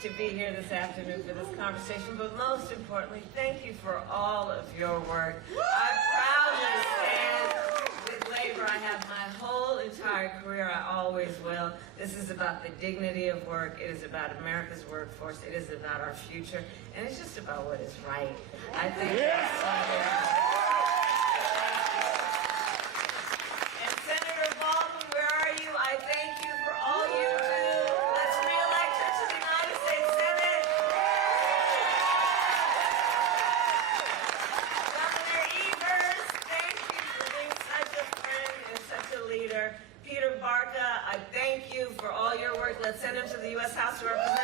to be here this afternoon for this conversation, but most importantly, thank you for all of your work. I proudly stand with labor. I have my whole entire career. I always will. This is about the dignity of work. It is about America's workforce. It is about our future. And it's just about what is right. I think that's And Senator Baldwin, where are you? I thank you for all you do. Let's re-elect her to the United States Senate. Governor Evers, thank you for being such a friend and such a leader. Peter Barca, I thank you for all your work. Let's send him to the U.S. House of Representatives.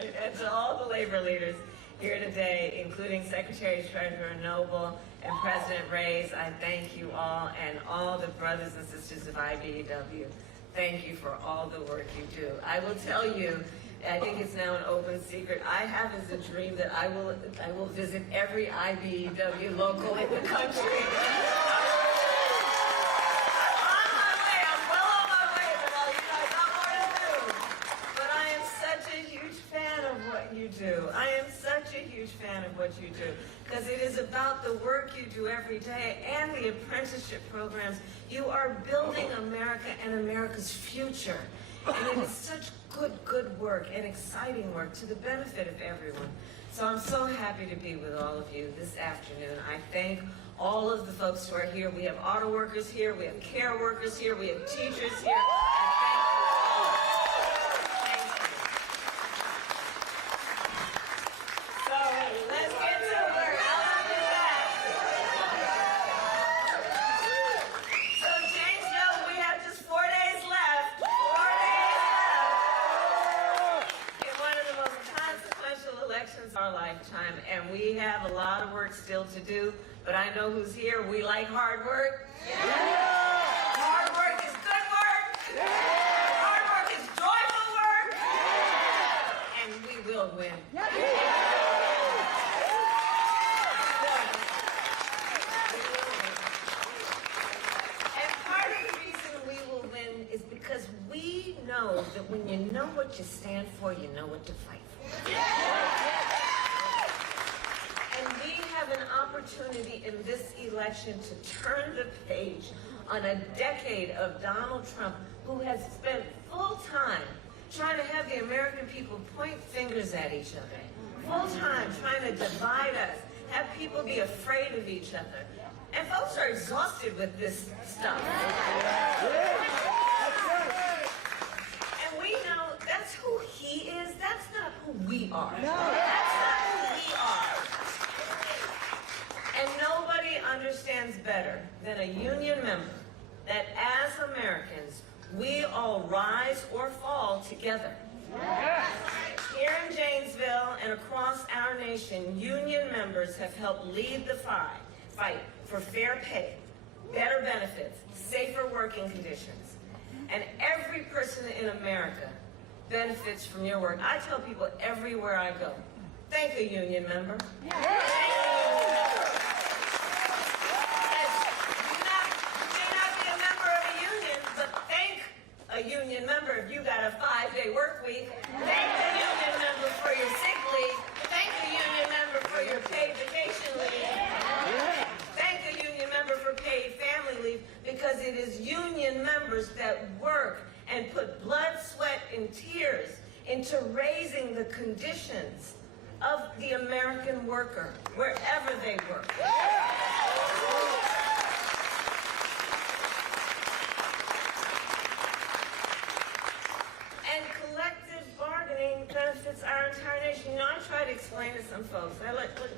And to all the labor leaders here today, including Secretary Treasurer Noble and President Reyes, I thank you all, and all the brothers and sisters of IBEW. Thank you for all the work you do. I will tell you, I think it's now an open secret, I have as a dream that I will visit every IBEW local in the country. I am such a huge fan of what you do, because it is about the work you do every day and the apprenticeship programs. You are building America and America's future. And it is such good work and exciting work to the benefit of everyone. So I'm so happy to be with all of you this afternoon. I thank all of the folks who are here. We have auto workers here, we have care workers here, we have teachers here. Our lifetime, and we have a lot of work still to do, but I know who's here. We like hard work. Yeah. Hard work is good work. Yeah. Hard work is joyful work. Yeah. And we will win. Yeah. And part of the reason we will win is because we know that when you know what you stand for, you know what to fight for. Yeah. An opportunity in this election to turn the page on a decade of Donald Trump, who has spent full time trying to have the American people point fingers at each other, full time trying to divide us, have people be afraid of each other. And folks are exhausted with this stuff. And we know that's who he is. That's not who we are. That's not who we are. And nobody understands better than a union member that as Americans, we all rise or fall together. Yes. Here in Janesville and across our nation, union members have helped lead the fight for fair pay, better benefits, safer working conditions. And every person in America benefits from your work. I tell people everywhere I go, thank a union member. Yes. Thank a union member. A union member if you got a 5-day work week. Thank the union member for your sick leave. Thank the union member for your paid vacation leave. Thank the union member for paid family leave, because it is union members that work and put blood, sweat, and tears into raising the conditions of the American worker, wherever they work. Benefits our entire nation. You know, I try to explain to some folks.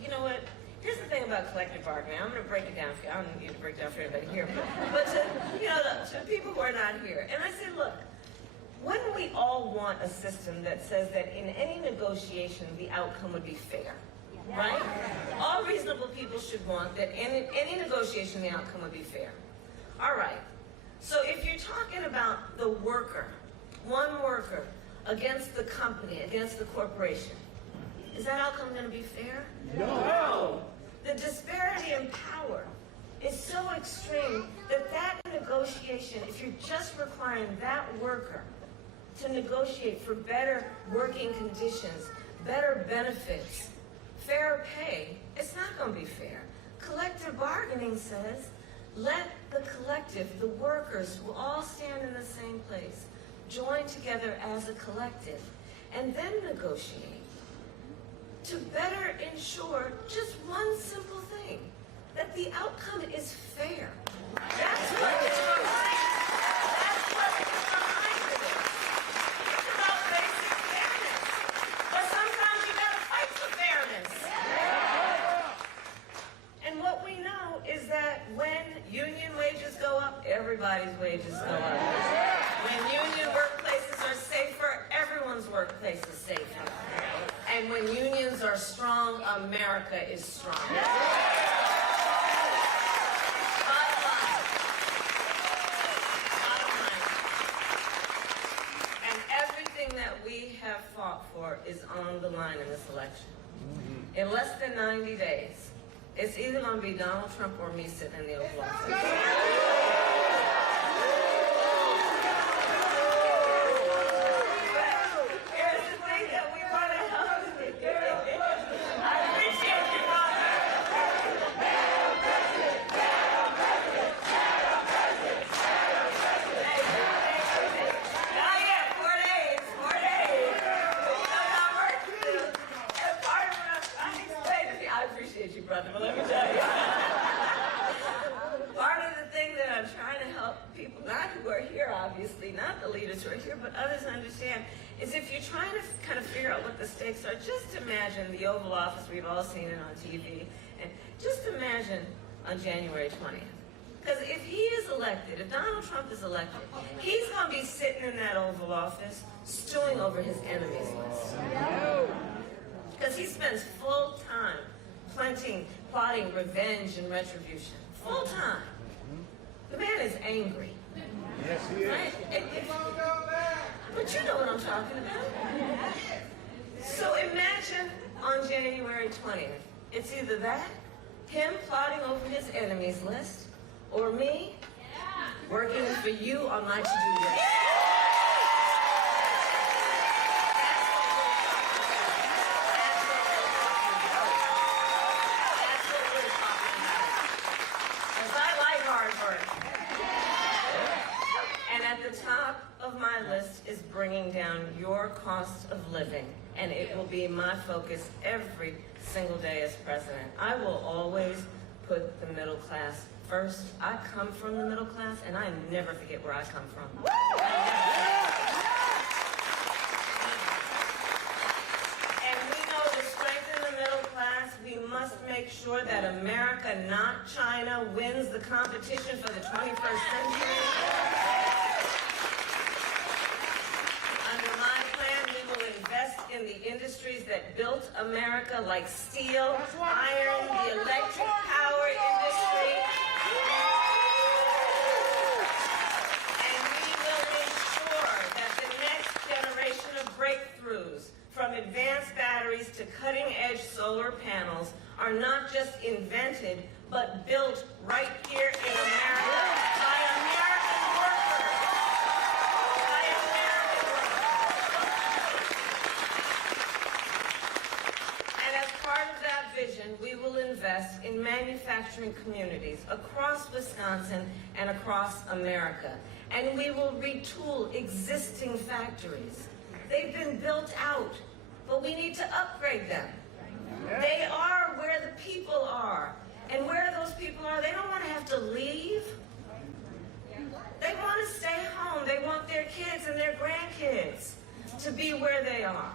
You know what? Here's the thing about collective bargaining. I'm going to break it down for you. I don't need to break it down for anybody here, but to people who are not here. And I say, look, wouldn't we all want a system that says that in any negotiation, the outcome would be fair? Right? All reasonable people should want that in any negotiation, the outcome would be fair. All right. So if you're talking about the worker, one worker, against the company, against the corporation, is that outcome going to be fair? No. The disparity in power is so extreme that that negotiation, if you're just requiring that worker to negotiate for better working conditions, better benefits, fair pay, it's not going to be fair. Collective bargaining says, let the collective, the workers who all stand in the same place, join together as a collective and then negotiate to better ensure just one simple thing, that the outcome is fair. That's what it's behind. That's what it's behind it is. It's about basic fairness. But sometimes you gotta fight for fairness. And what we know is that when union wages go up, everybody's wages go up. When union workplaces are safer, everyone's workplace is safer. And when unions are strong, America is strong. Bottom line. And everything that we have fought for is on the line in this election. In less than 90 days, it's either going to be Donald Trump or me sitting in the Oval Office. Not the leaders who are here, but others understand, is if you're trying to kind of figure out what the stakes are, just imagine the Oval Office, we've all seen it on TV, and just imagine on January 20th. Because if he is elected, if Donald Trump is elected, he's going to be sitting in that Oval Office stewing over his enemies list. Because he spends full time plotting revenge and retribution. Full time. The man is angry. Yes, he is. Right? But you know what I'm talking about. So imagine on January 20th, it's either that, him plotting over his enemies list, or me working for you on my to-do list. That's what we're talking about. Because I like hard work. And at the top of my list is bringing down your cost of living, and it will be my focus every single day as president. I will always put the middle class first. I come from the middle class, and I never forget where I come from. And we know to strengthen the middle class, we must make sure that America, not China, wins the competition for the 21st century. In the industries that built America, like steel, iron, the electric power industry. And we will ensure that the next generation of breakthroughs, from advanced batteries to cutting-edge solar panels, are not just invented, but built right here in America by American workers. We will invest in manufacturing communities across Wisconsin and across America. And we will retool existing factories. They've been built out, but we need to upgrade them. They are where the people are. And where those people are, they don't want to have to leave. They want to stay home. They want their kids and their grandkids to be where they are.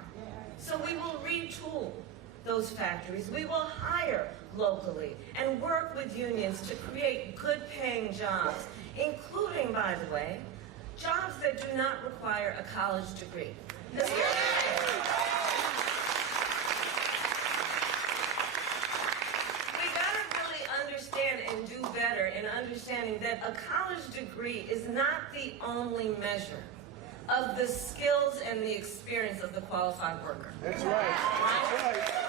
So we will retool those factories. We will hire locally and work with unions to create good-paying jobs, including, by the way, jobs that do not require a college degree. Because here's the thing. We gotta really understand and do better in understanding that a college degree is not the only measure of the skills and the experience of the qualified worker. That's right. That's right.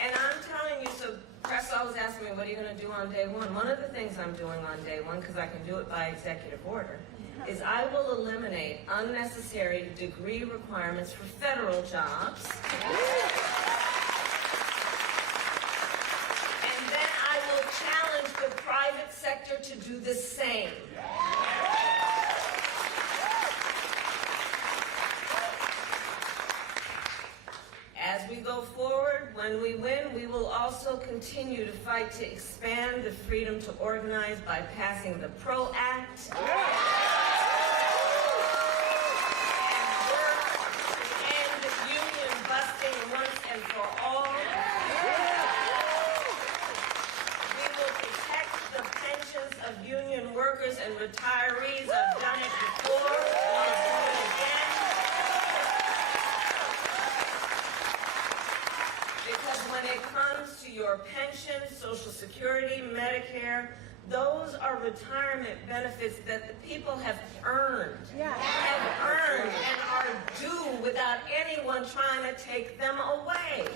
And I'm telling you, so press always asking me, what are you going to do on day one of the things I'm doing on day one, because I can do it by executive order, is I will eliminate unnecessary degree requirements for federal jobs. And then I will challenge the private sector to do the same. As we go forward, when we win, we will also continue to fight to expand the freedom to organize by passing the PRO Act. And work to end union busting once and for all. We will protect the pensions of union workers and retirees. I've done it before. I'll do it again. Because when it comes to your pension, Social Security, Medicare, those are retirement benefits that the people have earned, and are due without anyone trying to take them away.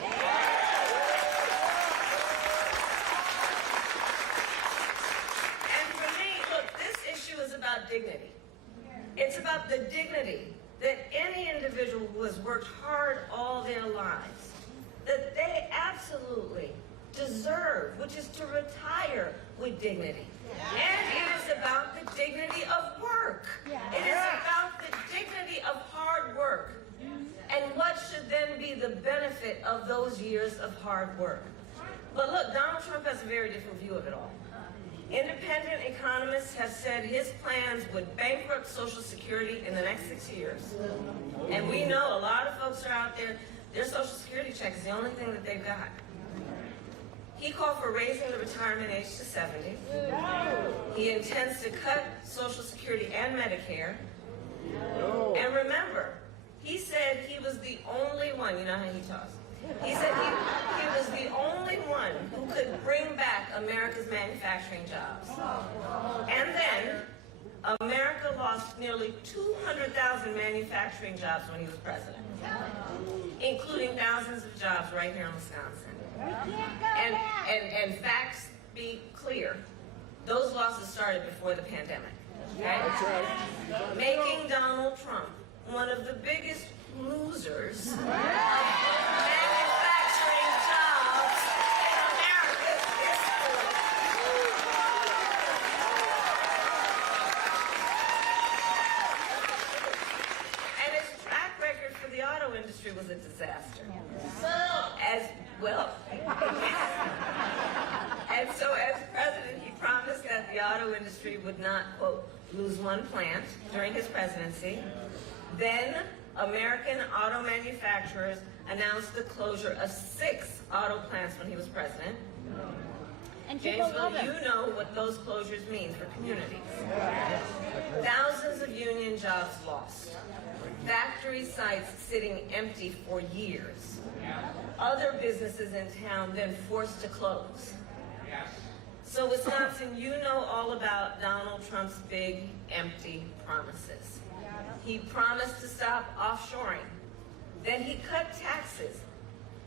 And for me, look, this issue is about dignity. It's about the dignity that any individual who has worked hard all their lives, that they absolutely deserve, which is to retire with dignity. And it is about the dignity of work. It is about the dignity of hard work. And what should then be the benefit of those years of hard work? But look, Donald Trump has a very different view of it all. Independent economists have said his plans would bankrupt Social Security in the next 6 years. And we know a lot of folks are out there, their Social Security check is the only thing that they've got. He called for raising the retirement age to 70. He intends to cut Social Security and Medicare. And remember, he said he was the only one, you know how he talks, he said he was the only one who could bring back America's manufacturing jobs. And then, America lost nearly 200,000 manufacturing jobs when he was president, including thousands of jobs right here in Wisconsin. And facts be clear, those losses started before the pandemic. Right? Making Donald Trump one of the biggest losers of manufacturing jobs in America's history. And his track record for the auto industry was a disaster. As well. And so as president, he promised that the auto industry would not, quote, lose one plant during his presidency. Then American auto manufacturers announced the closure of 6 auto plants when he was president. And Janesville, you know what those closures mean for communities. Thousands of union jobs lost. Factory sites sitting empty for years. Other businesses in town then forced to close. So Wisconsin, you know all about Donald Trump's big, empty promises. He promised to stop offshoring. Then he cut taxes.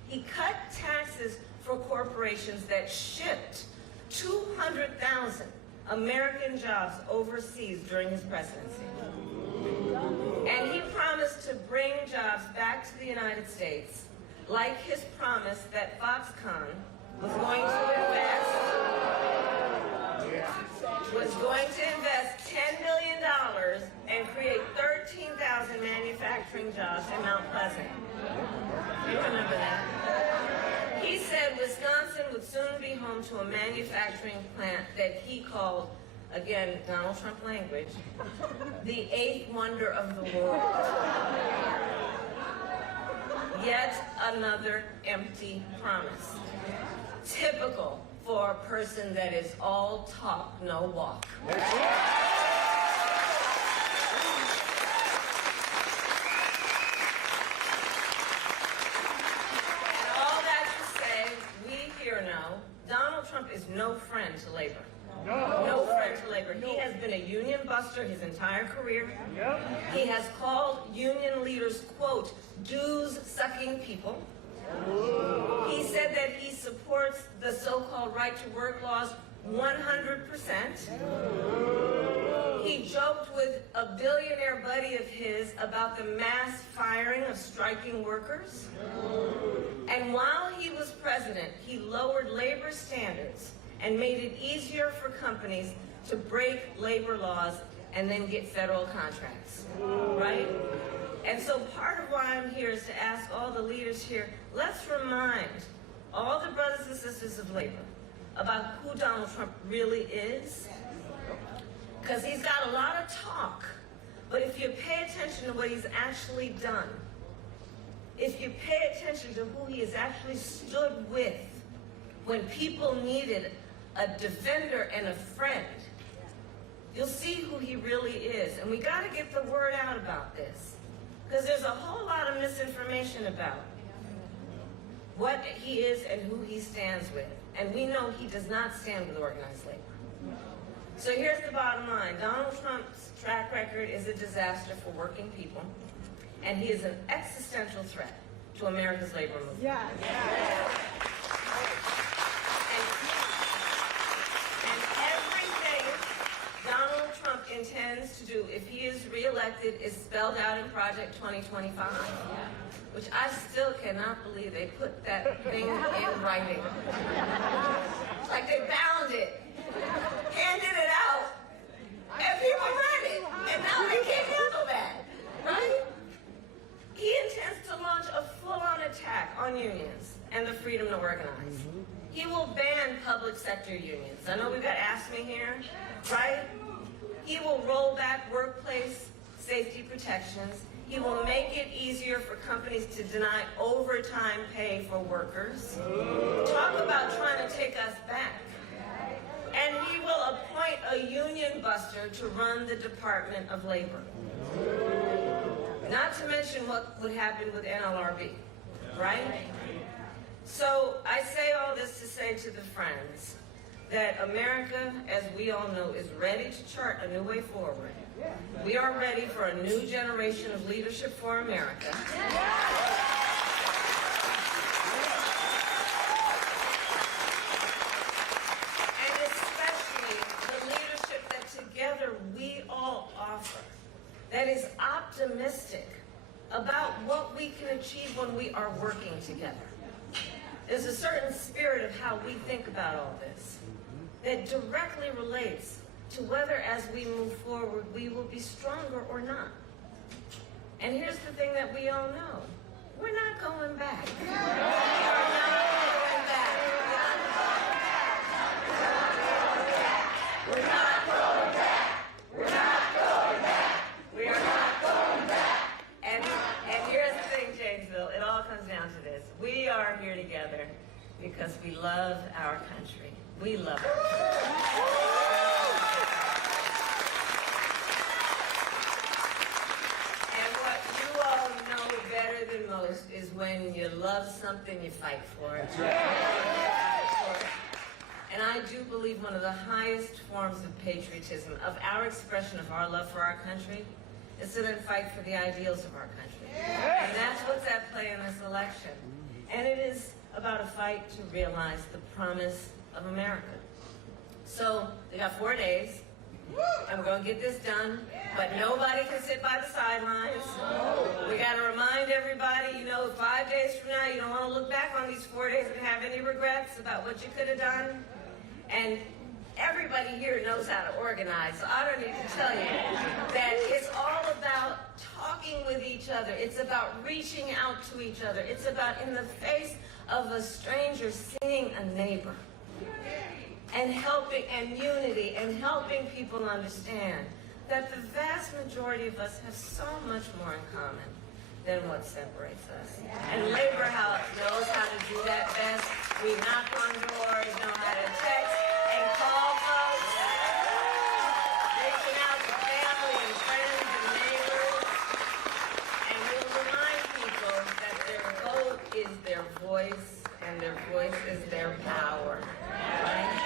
He cut taxes for corporations that shipped 200,000 American jobs overseas during his presidency. And he promised to bring jobs back to the United States, like his promise that Foxconn was going to invest $10 million and create 13,000 manufacturing jobs in Mount Pleasant. You remember that? He said Wisconsin would soon be home to a manufacturing plant that he called, again, Donald Trump language, the 8th wonder of the world. Yet another empty promise. Typical for a person that is all talk, no walk. And all that to say, we here know, Donald Trump is no friend to labor. No friend to labor. He has been a union buster his entire career. He has called union leaders, quote, dues-sucking people. He said that he supports the so-called right-to-work laws 100%. He joked with a billionaire buddy of his about the mass firing of striking workers. And while he was president, he lowered labor standards and made it easier for companies to break labor laws and then get federal contracts, right? And so part of why I'm here is to ask all the leaders here, let's remind all the brothers and sisters of labor about who Donald Trump really is. Because he's got a lot of talk, but if you pay attention to what he's actually done, if you pay attention to who he has actually stood with when people needed a defender and a friend, you'll see who he really is. And we got to get the word out about this, because there's a whole lot of misinformation about what he is and who he stands with. And we know he does not stand with organized labor. So here's the bottom line. Donald Trump's track record is a disaster for working people, and he is an existential threat to America's labor movement. Yeah. And everything Donald Trump intends to do, if he is reelected, is spelled out in Project 2025, which I still cannot believe they put that thing in writing. Like they bound it, handed it out, and people read it, and now they can't handle that, right? He intends to launch a full-on attack on unions and the freedom to organize. He will ban public sector unions. I know we've got AFSCME here, right? He will roll back workplace safety protections. He will make it easier for companies to deny overtime pay for workers. Talk about trying to take us back. And he will appoint a union buster to run the Department of Labor. Not to mention what would happen with NLRB, right? So I say all this to say to the friends that America, as we all know, is ready to chart a new way forward. We are ready for a new generation of leadership for America. And especially the leadership that together we all offer, that is optimistic about what we can achieve when we are working together. There's a certain spirit of how we think about all this that directly relates to whether as we move forward we will be stronger or not. And here's the thing that we all know. We're not going back. We are not going back. We're not going back. We're not going back. We are not going back. And here's the thing, Janesville, it all comes down to this. We are here together because we love our country. We love our country. And what you all know better than most is when you love something, you fight for it. And I do believe one of the highest forms of patriotism, of our expression of our love for our country, is to then fight for the ideals of our country. And that's what's at play in this election. And it is about a fight to realize the promise of America. So we got 4 days, and we're going to get this done, but nobody can sit by the sidelines. We got to remind everybody, 5 days from now, you don't want to look back on these 4 days and have any regrets about what you could have done. And everybody here knows how to organize, so I don't need to tell you that it's all about talking with each other. It's about reaching out to each other. It's about, in the face of a stranger, seeing a neighbor and helping, and unity, and helping people understand that the vast majority of us have so much more in common than what separates us. And labor knows how to do that best. We knock on doors, know how to text and call folks, reaching out to family and friends and neighbors, and we'll remind people that their vote is their voice, and their voice is their power, right?